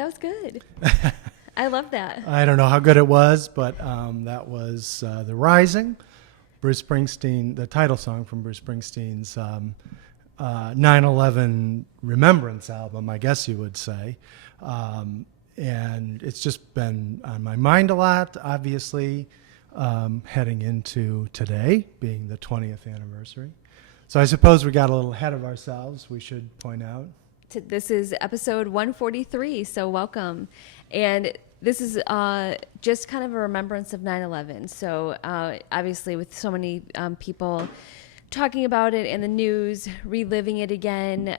That was good. I love that. I don't know how good it was, but that was The Rising, Bruce Springsteen, the title song from Bruce Springsteen's 9/11 Remembrance album, I guess you would say. And it's just been on my mind a lot, obviously, heading into today, being the 20th anniversary. So I suppose we got a little ahead of ourselves, we should point out. This is episode 143, so welcome. And this is just kind of a remembrance of 9/11. So obviously with so many people talking about it in the news, reliving it again,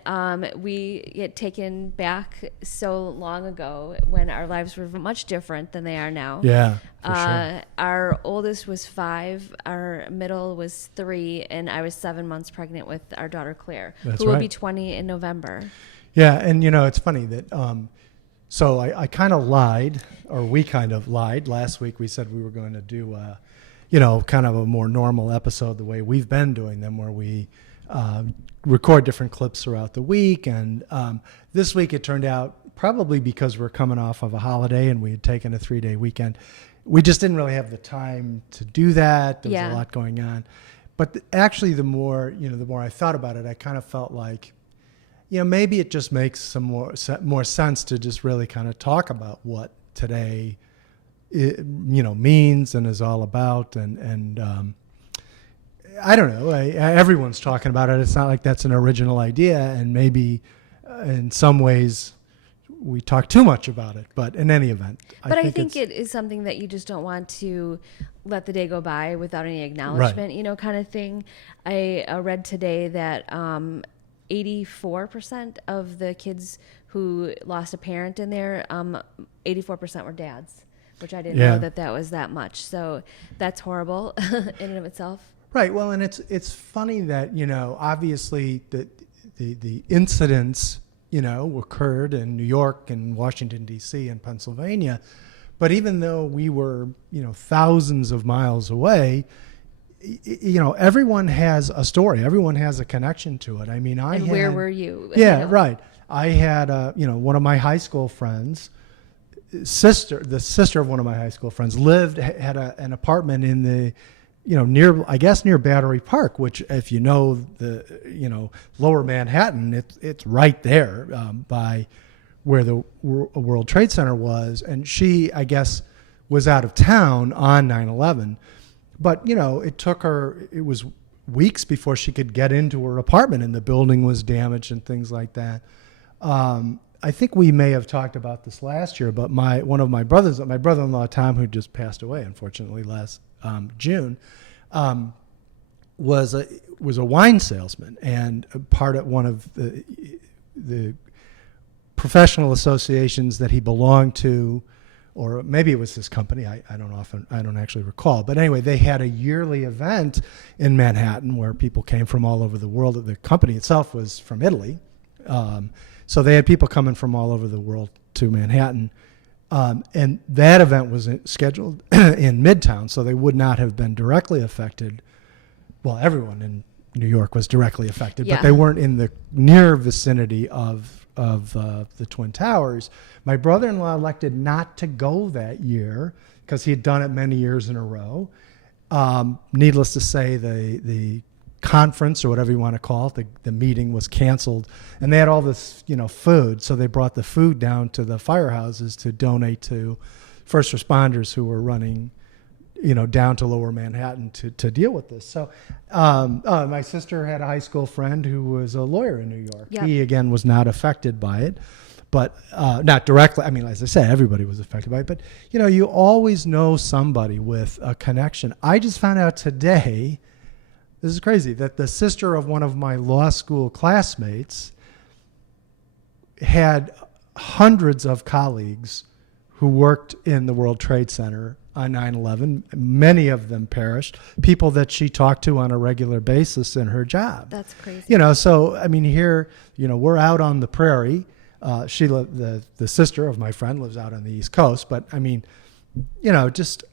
we get taken back so long ago when our lives were much different than they are now. Yeah, for sure. Our oldest was 5, our middle was 3, and I was 7 months pregnant with our daughter Claire, That's who will right. be 20 in November. Yeah, and it's funny that, so I kind of lied, or we kind of lied. Last week we said we were going to do, kind of a more normal episode the way we've been doing them, where we record different clips throughout the week. And this week it turned out, probably because we're coming off of a holiday and we had taken a 3-day weekend, we just didn't really have the time to do that. There was a lot going on. But actually the more I thought about it, I kind of felt like, maybe it just makes some more sense to just really kind of talk about what today, means and is all about. And I don't know. Everyone's talking about it. It's not like that's an original idea. And maybe in some ways we talk too much about it. But in any event, I think it is something that you just don't want to let the day go by without any acknowledgement, right. Kind of thing. I read today that 84% of the kids who lost a parent in there, 84% were dads, which I didn't know that was that much. So that's horrible in and of itself. Right. Well, and it's funny that, obviously the incidents, occurred in New York and Washington, D.C. and Pennsylvania. But even though we were, thousands of miles away, everyone has a story. Everyone has a connection to it. I mean, where were you? Yeah, right. I had, one of my high school friends, the sister of one of my high school friends had an apartment in the, near Battery Park, which if the, lower Manhattan, it's right there by where the World Trade Center was. And she, I guess, was out of town on 9/11. But, it was weeks before she could get into her apartment and the building was damaged and things like that. I think we may have talked about this last year, but my brother-in-law, Tom, who just passed away, unfortunately, last June, was a wine salesman and part of one of the professional associations that he belonged to, or maybe it was his company. I don't actually recall. But anyway, they had a yearly event in Manhattan where people came from all over the world. The company itself was from Italy. So they had people coming from all over the world to Manhattan. And that event was scheduled in Midtown, so they would not have been directly affected. Well, everyone in New York was directly affected, but they weren't in the near vicinity of the Twin Towers. My brother-in-law elected not to go that year because he had done it many years in a row. Needless to say, the conference, or whatever you want to call it, the meeting was canceled, and they had all this food, so they brought the food down to the firehouses to donate to first responders who were running down to lower Manhattan to deal with this. So my sister had a high school friend who was a lawyer in New York. Yep. He, again, was not affected by it, but not directly. I mean, as I said, everybody was affected by it. But, you always know somebody with a connection. I just found out today, this is crazy, that the sister of one of my law school classmates had hundreds of colleagues who worked in the World Trade Center on 9/11. Many of them perished. People that she talked to on a regular basis in her job. That's crazy. So I mean, here, we're out on the prairie. The sister of my friend lives out on the East Coast, but I mean, just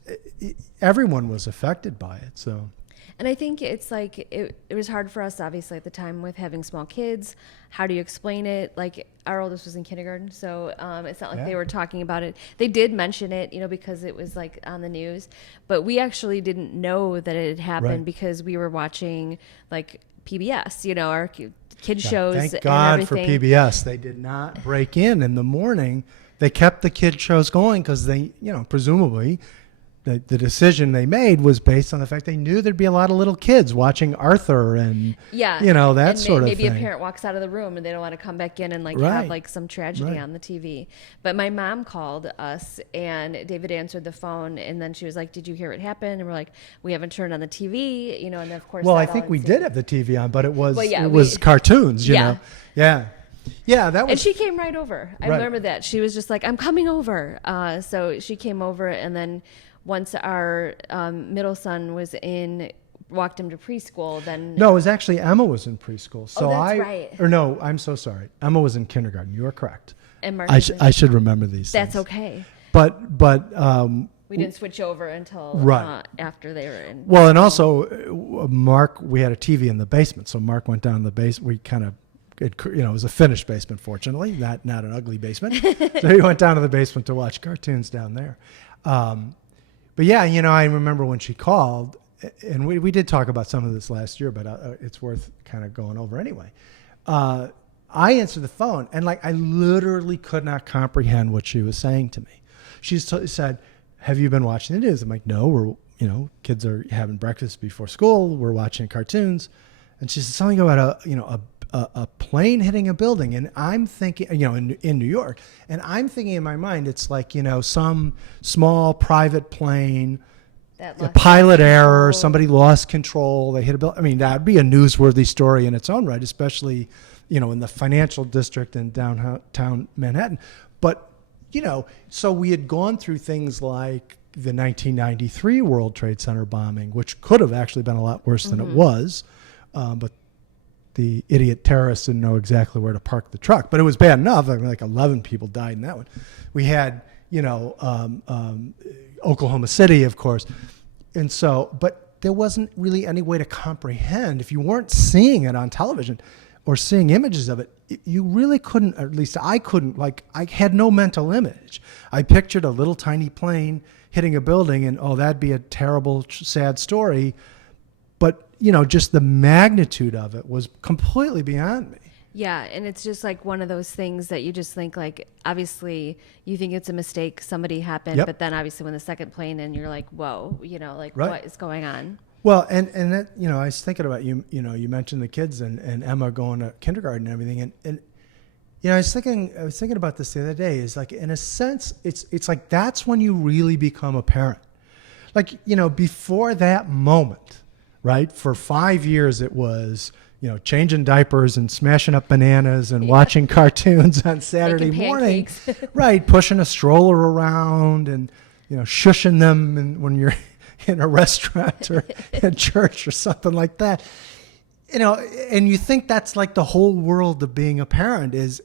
everyone was affected by it. So And I think it's like it was hard for us, obviously, at the time with having small kids. How do you explain it? Like our oldest was in kindergarten, so it's not like they were talking about it. They did mention it, because it was like on the news, but we actually didn't know that it had happened because we were watching like PBS, our kid shows. Thank God and for everything. PBS. They did not break in the morning. They kept the kid shows going because they, presumably the decision they made was based on the fact they knew there'd be a lot of little kids watching Arthur and, that and sort of maybe thing. a parent walks out of the room and they don't want to come back in and have Right. like some tragedy on the TV. But my mom called us and David answered the phone and then she was like, "Did you hear what happened?" And we're like, "We haven't turned on the TV," and of course. Well, I that think all we ensued. did have the TV on, but it was Well, was cartoons, Yeah. Yeah. Yeah, that was. And she came right over. I Right. remember that. She was just like, "I'm coming over." So she came over, and then once our middle son walked him to preschool, then No, it was actually Emma was in preschool. So that's right. Or no, I'm so sorry. Emma was in kindergarten. You are correct. and Mark. I should remember these That's things. okay. But We didn't switch over until Right. after they were in. well, and also Mark, we had a TV in the basement, so Mark went down the basement. We kind of, it was a finished basement, fortunately, not an ugly basement. So he went down to the basement to watch cartoons down there. But yeah, I remember when she called, and we did talk about some of this last year, but it's worth kind of going over anyway. I answered the phone, and I literally could not comprehend what she was saying to me. She said, "Have you been watching the news?" I'm like, "No, we're kids are having breakfast before school. We're watching cartoons." And she said something about a plane hitting a building, and I'm thinking, in New York, and I'm thinking in my mind, it's like some small private plane. A pilot error, somebody lost control, they hit a building. I mean, that'd be a newsworthy story in its own right, especially, in the financial district in downtown Manhattan. But, so we had gone through things like the 1993 World Trade Center bombing, which could have actually been a lot worse than it was. But the idiot terrorists didn't know exactly where to park the truck. But it was bad enough. I mean, 11 people died in that one. We had, Oklahoma City, of course. And so, but there wasn't really any way to comprehend. If you weren't seeing it on television or seeing images of it, you really couldn't, or at least I couldn't, I had no mental image. I pictured a little tiny plane hitting a building and, that'd be a terrible, sad story. But, just the magnitude of it was completely beyond me. Yeah, and it's just like one of those things that you just think obviously you think it's a mistake, somebody happened, Yep. but then obviously when the second plane and you're like, whoa, Right. what is going on? Well, and that, I was thinking about you mentioned the kids and Emma going to kindergarten and everything. And I was thinking about this the other day is in a sense, it's like, that's when you really become a parent. Before that moment, right? For 5 years, it was, changing diapers and smashing up bananas and watching cartoons on Saturday morning. Right. Pushing a stroller around and, shushing them when you're in a restaurant or at church or something like that. And you think that's the whole world of being a parent is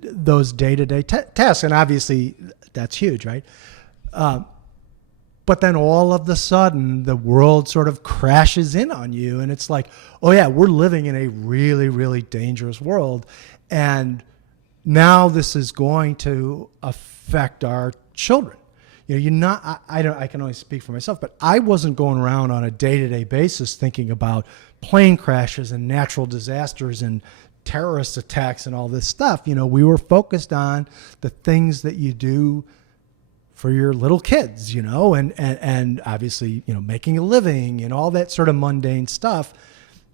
those day-to-day tasks. And obviously that's huge, right? But then all of the sudden, the world sort of crashes in on you. And it's like, oh, yeah, we're living in a really, really dangerous world. And now this is going to affect our children. I can only speak for myself, but I wasn't going around on a day-to-day basis thinking about plane crashes and natural disasters and terrorist attacks and all this stuff. We were focused on the things that you do for your little kids, and obviously, making a living and all that sort of mundane stuff.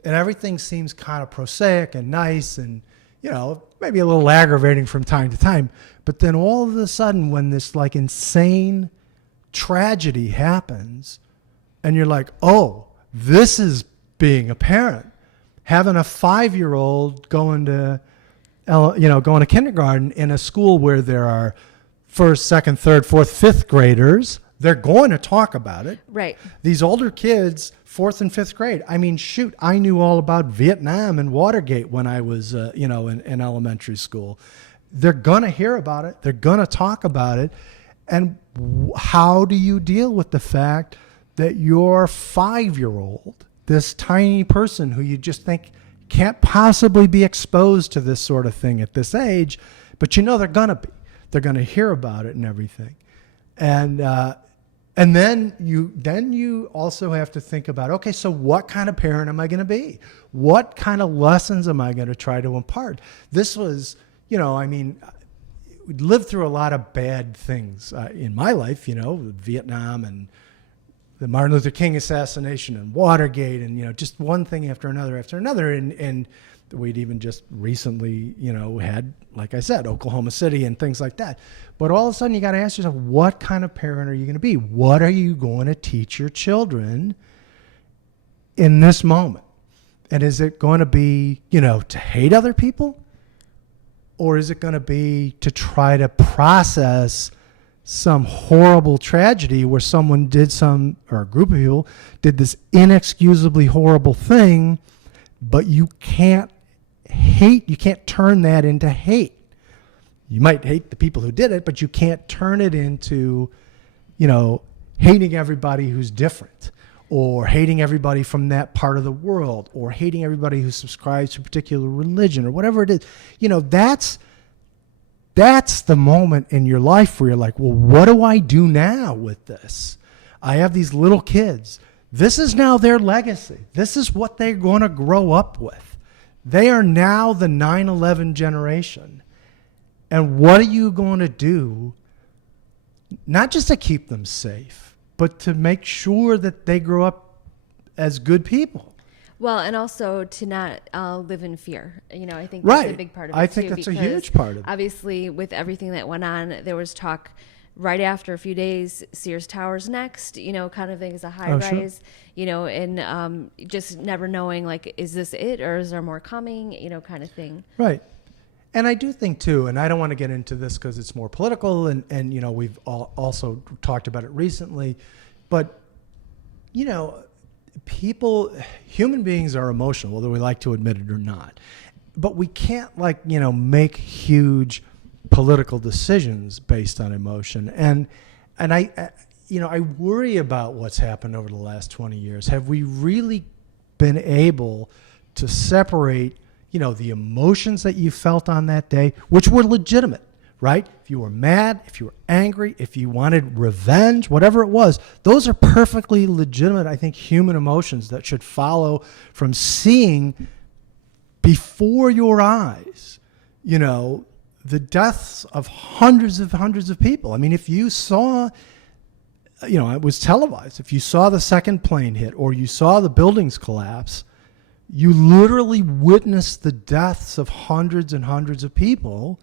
And everything seems kind of prosaic and nice and, maybe a little aggravating from time to time. But then all of a sudden, when this insane tragedy happens and you're like, oh, this is being a parent, having a 5-year-old going to kindergarten in a school where there are first, second, third, fourth, fifth graders, they're going to talk about it. Right. These older kids, fourth and fifth grade. I mean, shoot, I knew all about Vietnam and Watergate when I was, in elementary school. They're going to hear about it. They're going to talk about it. And how do you deal with the fact that your 5-year-old, this tiny person who you just think can't possibly be exposed to this sort of thing at this age, but they're gonna be. They're gonna hear about it and everything, and then you also have to think about, okay, so what kind of parent am I going to be? What kind of lessons am I going to try to impart? This was, we lived through a lot of bad things in my life, Vietnam and the Martin Luther King assassination and Watergate and, just one thing after another. And we'd even just recently, had, like I said, Oklahoma City and things like that. But all of a sudden you got to ask yourself, what kind of parent are you going to be? What are you going to teach your children in this moment? And is it going to be, to hate other people? Or is it going to be to try to process some horrible tragedy where someone or a group of people did this inexcusably horrible thing, but you can't turn that into hate. You might hate the people who did it, but you can't turn it into, hating everybody who's different, or hating everybody from that part of the world, or hating everybody who subscribes to a particular religion, or whatever it is. That's the moment in your life where you're like, well, what do I do now with this? I have these little kids. This is now their legacy. This is what they're going to grow up with. They are now the 9/11 generation. And what are you going to do, not just to keep them safe, but to make sure that they grow up as good people? Well, and also to not live in fear. I think Right. that's a big part of it, I think that's a huge part of it. Obviously, with everything that went on, there was talk right after a few days, Sears Tower's next, kind of thing, as a high rise, Sure. And just never knowing, like, is this it or is there more coming, kind of thing. Right. And I do think, too, and I don't want to get into this because it's more political, and we've also talked about it recently, but, human beings are emotional, whether we like to admit it or not. But we can't, make huge political decisions based on emotion. And I worry about what's happened over the last 20 years. Have we really been able to separate, the emotions that you felt on that day, which were legitimate, right? If you were mad, if you were angry, if you wanted revenge, whatever it was, those are perfectly legitimate, I think, human emotions that should follow from seeing before your eyes, the deaths of hundreds of people. I mean, if you saw, it was televised. If you saw the second plane hit or you saw the buildings collapse, you literally witnessed the deaths of hundreds and hundreds of people.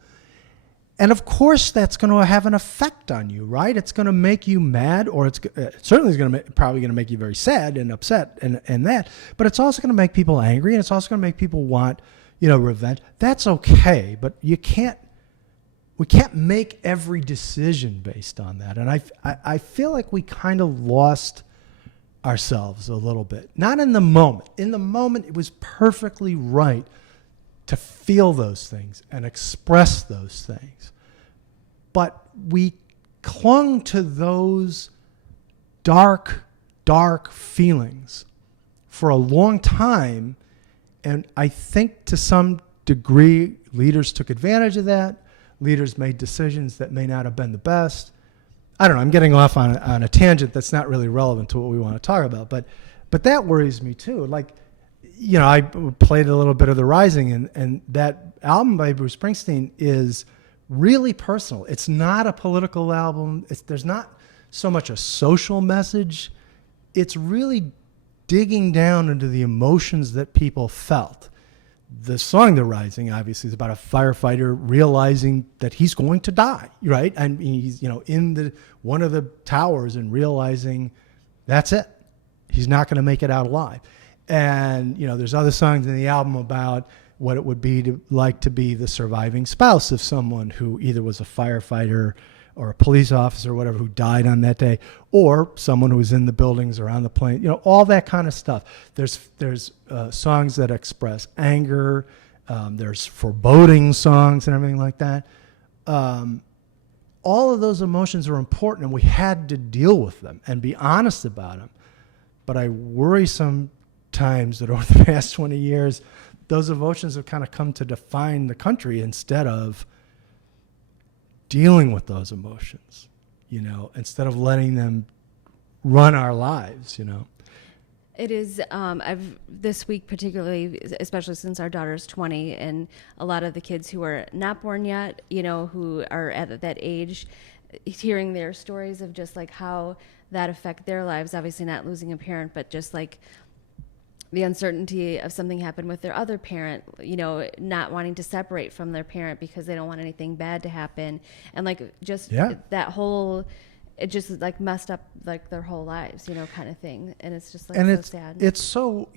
And of course, that's going to have an effect on you, right? It's going to make you mad, or it's certainly probably going to make you very sad and upset and that. But it's also going to make people angry, and it's also going to make people want, revenge. That's okay, but we can't make every decision based on that. And I feel like we kind of lost ourselves a little bit. Not in the moment. In the moment, it was perfectly right to feel those things and express those things. But we clung to those dark feelings for a long time. And I think to some degree, leaders took advantage of that. Leaders made decisions that may not have been the best. I don't know. I'm getting off on a tangent that's not really relevant to what we want to talk about. But that worries me too. Like, I played a little bit of The Rising, and that album by Bruce Springsteen is really personal. It's not a political album. There's not so much a social message. It's really digging down into the emotions that people felt. The song The Rising, obviously, is about a firefighter realizing that he's going to die, right? And he's, in one of the towers and realizing that's it. He's not going to make it out alive. And, there's other songs in the album about what it would be to be the surviving spouse of someone who either was a firefighter or a police officer or whatever who died on that day, or someone who was in the buildings or on the plane, all that kind of stuff. There's songs that express anger. There's foreboding songs and everything like that. All of those emotions are important, and we had to deal with them and be honest about them. but I worry sometimes that over the past 20 years, those emotions have kind of come to define the country instead of dealing with those emotions, instead of letting them run our lives, It is, I've this week particularly, especially since our daughter's 20, and a lot of the kids who are not born yet, who are at that age, hearing their stories of just like how that affect their lives, obviously not losing a parent, but just like the uncertainty of something happened with their other parent, not wanting to separate from their parent because they don't want anything bad to happen. And like just that whole, it just like messed up like their whole lives, kind of thing. And it's just like so sad. It's so,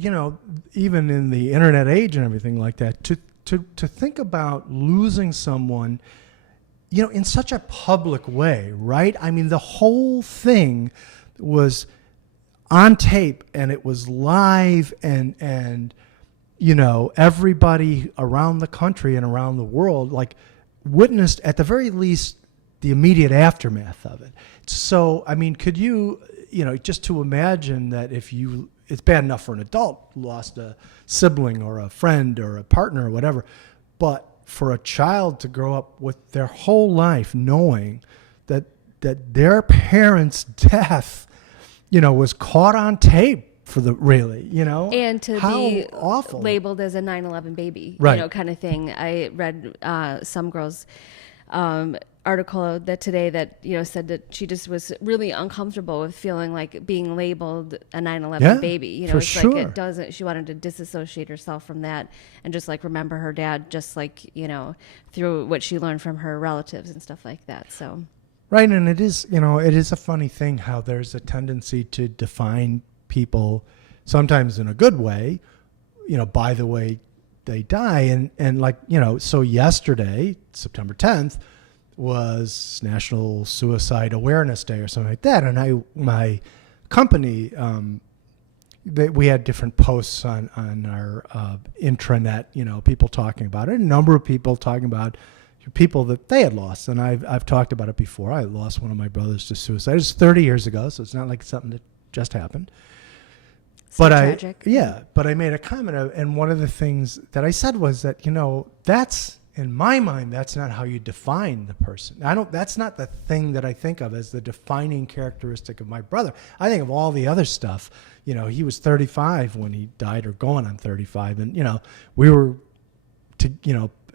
even in the internet age and everything like that, to think about losing someone, in such a public way, right? I mean, the whole thing was on tape and it was live and everybody around the country and around the world like witnessed at the very least the immediate aftermath of it. So, I mean, could you, just to imagine that it's bad enough for an adult who lost a sibling or a friend or a partner or whatever, but for a child to grow up with their whole life knowing that their parent's death was caught on tape for and to be awful. Labeled as a 9/11 baby, right. Kind of thing. I read some girl's article today that said that she just was really uncomfortable with feeling like being labeled a 9/11 baby. For it's sure. like it doesn't. She wanted to disassociate herself from that and just like remember her dad, just like through what she learned from her relatives and stuff like that. So. Right, and it is a funny thing how there's a tendency to define people sometimes in a good way, by the way they die. And like, so yesterday, September 10th, was National Suicide Awareness Day or something like that. And my company, we had different posts on our intranet, people talking about it, a number of people talking about people that they had lost. And I've talked about it before. I lost one of my brothers to suicide. It was 30 years ago, so it's not like something that just happened. So tragic. But I made a comment, and one of the things that I said was that, that's, in my mind, that's not how you define the person. That's not the thing that I think of as the defining characteristic of my brother. I think of all the other stuff. He was 35 when he died, or going on 35, and we were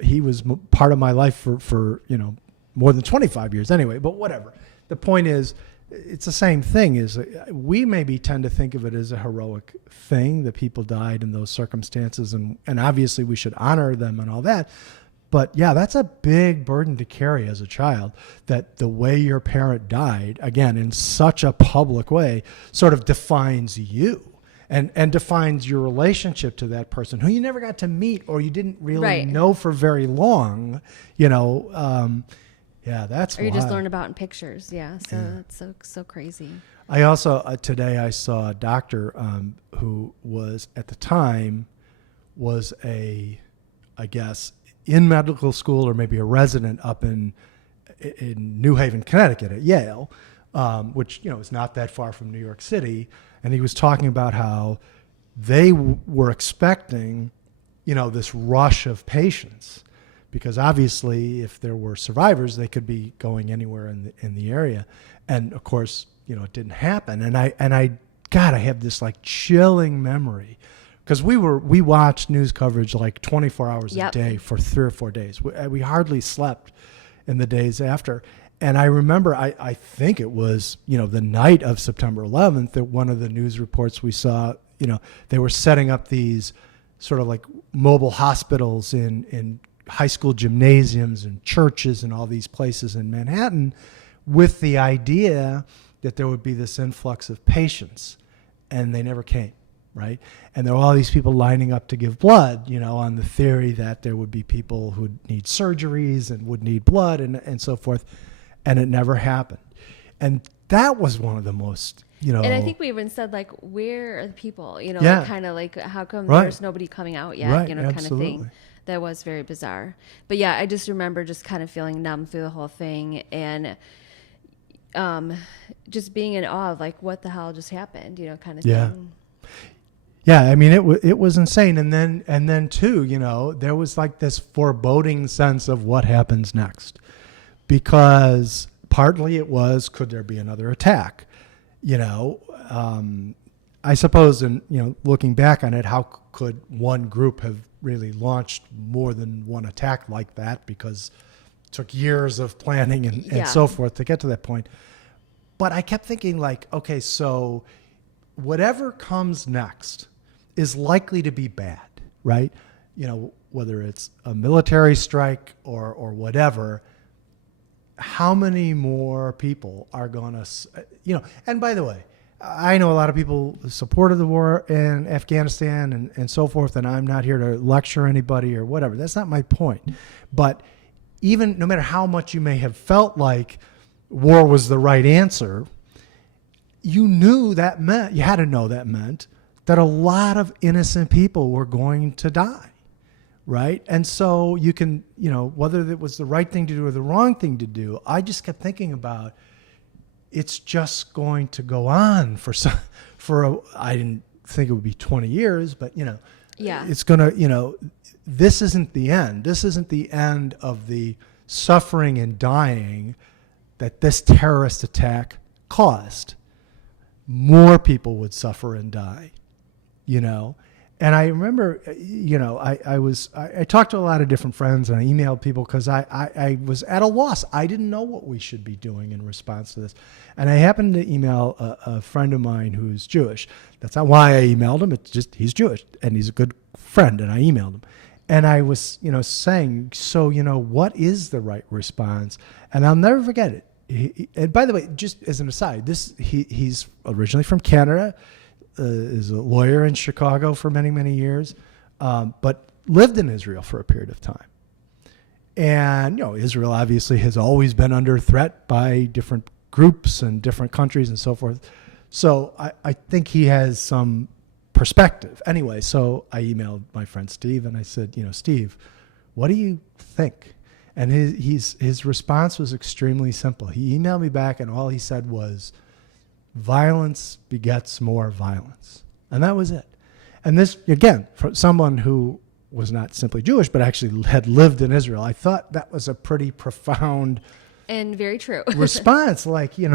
he was part of my life for more than 25 years anyway, but whatever. The point is, it's the same thing. Is we maybe tend to think of it as a heroic thing that people died in those circumstances, and obviously we should honor them and all that. But yeah, that's a big burden to carry as a child, that the way your parent died, again, in such a public way, sort of defines you. And defines your relationship to that person who you never got to meet or you didn't really know for very long, that's or you wild. just learn about in pictures. That's so crazy. I also today I saw a doctor who was at the time was I guess in medical school or maybe a resident up in New Haven, Connecticut at Yale, which is not that far from New York City. And he was talking about how they were expecting, this rush of patients, because obviously if there were survivors, they could be going anywhere in the area. And of course, it didn't happen. And I have this like chilling memory, because we watched news coverage like 24 hours a day for 3 or 4 days. We hardly slept in the days after. And I remember, I think it was, the night of September 11th, that one of the news reports we saw, they were setting up these sort of like mobile hospitals in high school gymnasiums and churches and all these places in Manhattan, with the idea that there would be this influx of patients, and they never came, right? And there were all these people lining up to give blood, on the theory that there would be people who'd need surgeries and would need blood and so forth. And it never happened. And that was one of the most, And I think we even said, like, where are the people? Kind of like, how come there's nobody coming out yet? Kind of thing. That was very bizarre. But yeah, I just remember just kind of feeling numb through the whole thing. And just being in awe of like, what the hell just happened, kind of Yeah. thing. Yeah, I mean it was insane, and then too, there was like this foreboding sense of what happens next, because partly it was, could there be another attack? I suppose, and looking back on it, how could one group have really launched more than one attack like that? Because it took years of planning and so forth to get to that point. But I kept thinking, like, okay, so whatever comes next is likely to be bad, right? Whether it's a military strike or whatever, how many more people are going to, and by the way, I know a lot of people supported the war in Afghanistan and so forth, and I'm not here to lecture anybody or whatever. That's not my point. But even no matter how much you may have felt like war was the right answer, you had to know that meant that a lot of innocent people were going to die, right? And so you can, whether it was the right thing to do or the wrong thing to do, I just kept thinking about, it's just going to go on I didn't think it would be 20 years, but it's going to, this isn't the end. This isn't the end of the suffering and dying that this terrorist attack caused. More people would suffer and die, And I remember, I talked to a lot of different friends, and I emailed people because I was at a loss. I didn't know what we should be doing in response to this. And I happened to email a friend of mine who's Jewish. That's not why I emailed him. It's just, he's Jewish and he's a good friend, and I emailed him. And I was, saying, so, what is the right response? And I'll never forget it. And by the way, just as an aside, he's originally from Canada, is a lawyer in Chicago for many, many years, but lived in Israel for a period of time. And, Israel obviously has always been under threat by different groups and different countries and so forth. So I think he has some perspective. Anyway, so I emailed my friend Steve and I said, Steve, what do you think? And his response was extremely simple. He emailed me back and all he said was, violence begets more violence. And that was it. And this, again, for someone who was not simply Jewish, but actually had lived in Israel, I thought that was a pretty profound and very true response. Like, we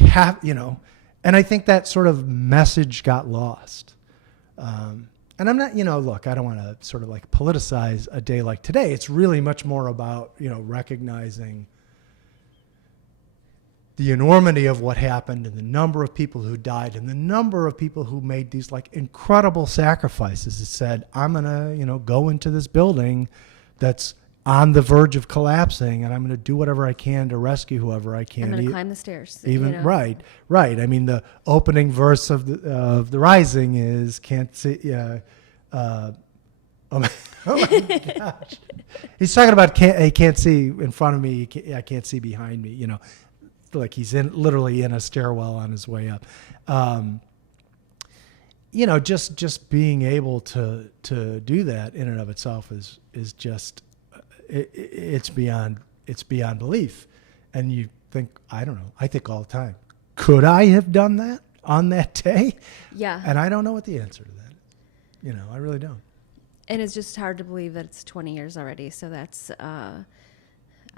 have, and I think that sort of message got lost. And I'm not, look, I don't want to sort of like politicize a day like today. It's really much more about, recognizing the enormity of what happened and the number of people who died and the number of people who made these like incredible sacrifices that said, I'm going to, go into this building that's on the verge of collapsing and I'm going to do whatever I can to rescue whoever I can. I'm going to climb the stairs. Even right. I mean, the opening verse of the Rising is can't see. Oh my gosh. He's talking about I can't see in front of me. I can't see behind me. Like he's literally in a stairwell on his way up. Just being able to do that in and of itself is just it's beyond belief. And you think, I don't know. I think all the time, could I have done that on that day? Yeah. And I don't know what the answer to that is. I really don't. And it's just hard to believe that it's 20 years already. So that's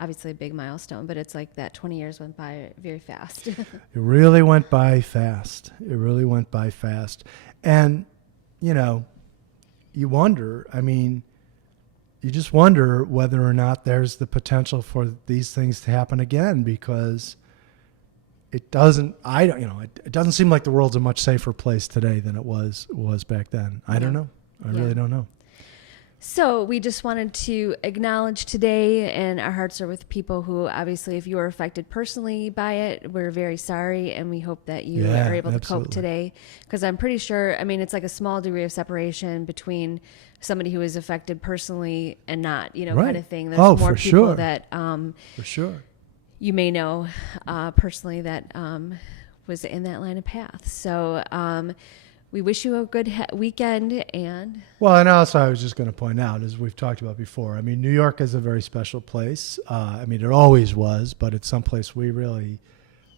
obviously a big milestone, but it's like that 20 years went by very fast. It really went by fast. And, you wonder, you just wonder whether or not there's the potential for these things to happen again, because it doesn't seem like the world's a much safer place today than it was back then. I don't know. I really don't know. So we just wanted to acknowledge today, and our hearts are with people who, obviously, if you were affected personally by it, we're very sorry, and we hope that you are able to cope today. Because I'm pretty sure, it's like a small degree of separation between somebody who is affected personally and not, kind of thing. There's more people that for sure you may know personally that was in that line of path. So we wish you a good weekend. And Well, and also I was just going to point out, as we've talked about before, I mean, New York is a very special place. I mean, it always was, but it's someplace we really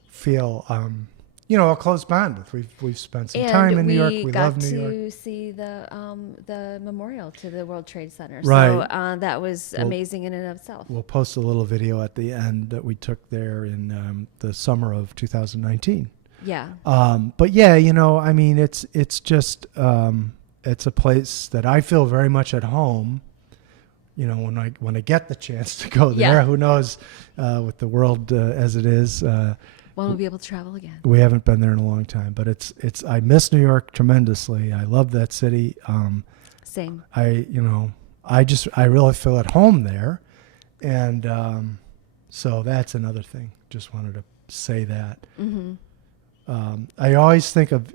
feel, a close bond with. We've spent some time in New York. We got love New York. to see the memorial to the World Trade Center. Right. So that was amazing in and of itself. We'll post a little video at the end that we took there in the summer of 2019. Yeah. But yeah, I mean, it's just it's a place that I feel very much at home. When I get the chance to go there, Yeah. who knows with the world as it is. When we'll be able to travel again. We haven't been there in a long time, but it's I miss New York tremendously. I love that city. Same. I really feel at home there, and so that's another thing. Just wanted to say that. Mm-hmm. I always think of,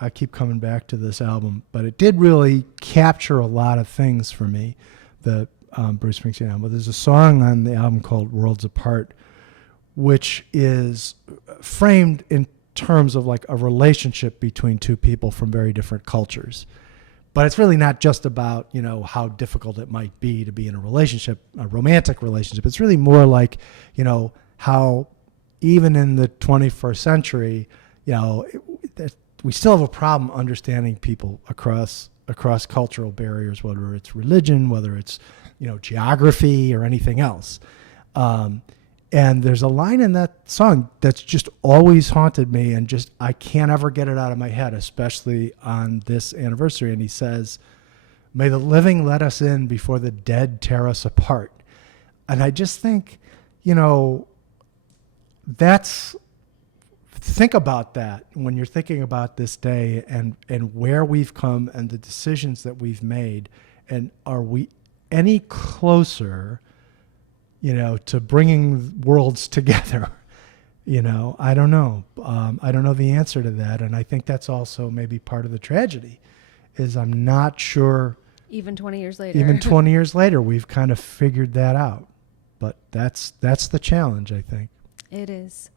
I keep coming back to this album, but it did really capture a lot of things for me, the Bruce Springsteen album. But there's a song on the album called Worlds Apart, which is framed in terms of like a relationship between two people from very different cultures. But it's really not just about, how difficult it might be to be in a relationship, a romantic relationship. It's really more like, how even in the 21st century, we still have a problem understanding people across cultural barriers, whether it's religion, whether it's, geography or anything else. And there's a line in that song that's just always haunted me, and just I can't ever get it out of my head, especially on this anniversary. And he says, "May the living let us in before the dead tear us apart." And I just think, think about that when you're thinking about this day and where we've come and the decisions that we've made. And are we any closer, to bringing worlds together? I don't know. I don't know the answer to that. And I think that's also maybe part of the tragedy is I'm not sure. Even 20 years later, we've kind of figured that out. But that's the challenge, I think. It is.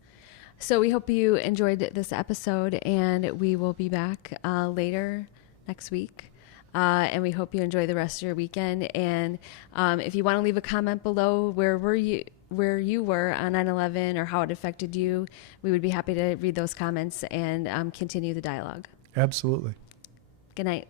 So we hope you enjoyed this episode, and we will be back later next week. And we hope you enjoy the rest of your weekend. And if you want to leave a comment below where you were on 9/11 or how it affected you, we would be happy to read those comments and continue the dialogue. Absolutely. Good night.